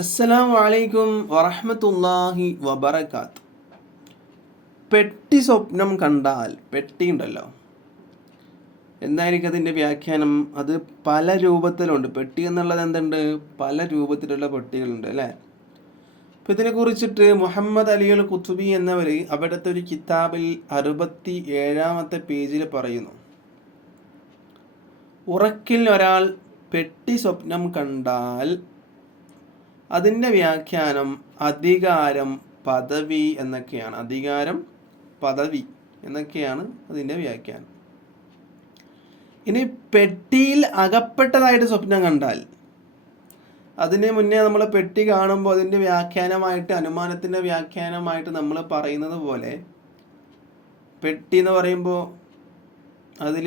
അസ്സലാമു അലൈക്കും വറഹ്മത്തുള്ളാഹി വബറകാത്ത്. പെട്ടി സ്വപ്നം കണ്ടാൽ, പെട്ടി ഉണ്ടല്ലോ, എന്തായിരിക്കും അതിൻ്റെ വ്യാഖ്യാനം? അത് പല രൂപത്തിലുണ്ട്. പെട്ടി എന്നുള്ളത് എന്തുണ്ട്? പല രൂപത്തിലുള്ള പെട്ടികളുണ്ട് അല്ലേ? അപ്പോൾ ഇതിനെക്കുറിച്ചിട്ട് മുഹമ്മദ് അലി അൽ ഖുത്ബി എന്നവർ അവിടുത്തെ ഒരു കിതാബിൽ 67-ാമത്തെ പേജിൽ പറയുന്നു, ഉറക്കിൽ ഒരാൾ പെട്ടി സ്വപ്നം കണ്ടാൽ അതിൻ്റെ വ്യാഖ്യാനം അധികാരം, പദവി എന്നൊക്കെയാണ്. അധികാരം, പദവി എന്നൊക്കെയാണ് അതിൻ്റെ വ്യാഖ്യാനം. ഇനി പെട്ടിയിൽ അകപ്പെട്ടതായിട്ട് സ്വപ്നം കണ്ടാൽ, അതിന് മുന്നേ നമ്മൾ പെട്ടി കാണുമ്പോൾ അതിൻ്റെ വ്യാഖ്യാനമായിട്ട്, അനുമാനത്തിൻ്റെ വ്യാഖ്യാനമായിട്ട് നമ്മൾ പറയുന്നത് പോലെ, പെട്ടി എന്ന് പറയുമ്പോൾ അതിൽ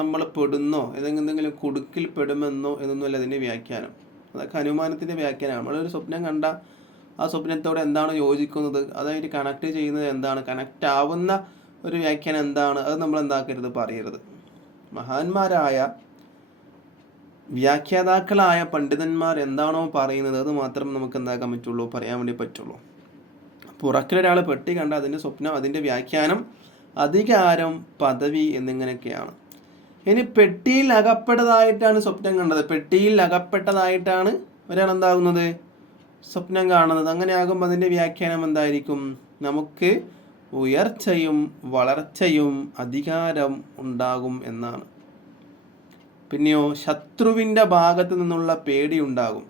നമ്മൾ പെടുന്നോ, ഏതെങ്കിലും കുടുക്കിൽ പെടുമെന്നോ എന്നൊന്നുമല്ല അതിൻ്റെ വ്യാഖ്യാനം. അതൊക്കെ അനുമാനത്തിൻ്റെ വ്യാഖ്യാനമാണ്. നമ്മളൊരു സ്വപ്നം കണ്ട ആ സ്വപ്നത്തോട് എന്താണ് യോജിക്കുന്നത്, അതായിട്ട് കണക്ട് ചെയ്യുന്നത് എന്താണ്, കണക്റ്റ് ആവുന്ന ഒരു വ്യാഖ്യാനം എന്താണ്, അത് നമ്മൾ എന്താക്കരുത്, പറയരുത്. മഹാന്മാരായ വ്യാഖ്യാതാക്കളായ പണ്ഡിതന്മാർ എന്താണോ പറയുന്നത് അത് മാത്രം നമുക്ക് എന്താക്കാൻ പറ്റുള്ളൂ, പറയാൻ വേണ്ടി പറ്റുള്ളൂ. പുറക്കിലൊരാൾ പെട്ടി കണ്ട അതിൻ്റെ സ്വപ്നം, അതിൻ്റെ വ്യാഖ്യാനം അധികാരം, പദവി എന്നിങ്ങനെയൊക്കെയാണ്. ഇനി പെട്ടിയിൽ അകപ്പെട്ടതായിട്ടാണ് സ്വപ്നം കണ്ടത്, പെട്ടിയിൽ അകപ്പെട്ടതായിട്ടാണ് ഒരാൾ എന്താകുന്നത്, സ്വപ്നം കാണുന്നത്. അങ്ങനെ ആകുമ്പോൾ അതിൻ്റെ വ്യാഖ്യാനം എന്തായിരിക്കും? നമുക്ക് ഉയർച്ചയും വളർച്ചയും അധികാരം ഉണ്ടാകും എന്നാണ്. പിന്നെയോ ശത്രുവിൻ്റെ ഭാഗത്ത് നിന്നുള്ള പേടി ഉണ്ടാകും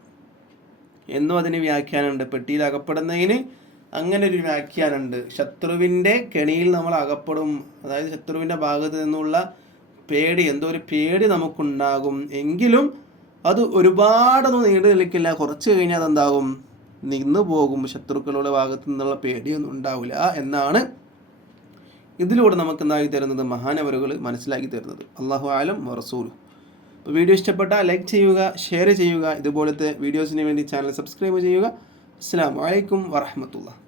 എന്നും അതിന് വ്യാഖ്യാനമുണ്ട്. പെട്ടിയിൽ അകപ്പെടുന്നതിന് അങ്ങനെ ഒരു വ്യാഖ്യാനമുണ്ട്. ശത്രുവിൻ്റെ കെണിയിൽ നമ്മൾ അകപ്പെടും, അതായത് ശത്രുവിൻ്റെ ഭാഗത്ത് നിന്നുള്ള പേടി, എന്തോ ഒരു പേടി നമുക്കുണ്ടാകും. എങ്കിലും അത് ഒരുപാടൊന്നും നീണ്ടു നിൽക്കില്ല, കുറച്ച് കഴിഞ്ഞാൽ അതെന്താകും, നിന്നു പോകും. ശത്രുക്കളുടെ ഭാഗത്തു നിന്നുള്ള പേടിയൊന്നും ഉണ്ടാവില്ല എന്നാണ് ഇതിലൂടെ നമുക്ക് എന്താക്കി തരുന്നത്, മഹാനവറുകൾ മനസ്സിലാക്കി തരുന്നത്. അല്ലാഹു ആലം വറസൂലു. അപ്പോൾ വീഡിയോ ഇഷ്ടപ്പെട്ടാൽ ലൈക്ക് ചെയ്യുക, ഷെയർ ചെയ്യുക. ഇതുപോലത്തെ വീഡിയോസിന് വേണ്ടി ചാനൽ സബ്സ്ക്രൈബ് ചെയ്യുക. അസ്സലാമു അലൈക്കും വറഹ്മത്തുള്ളാഹി.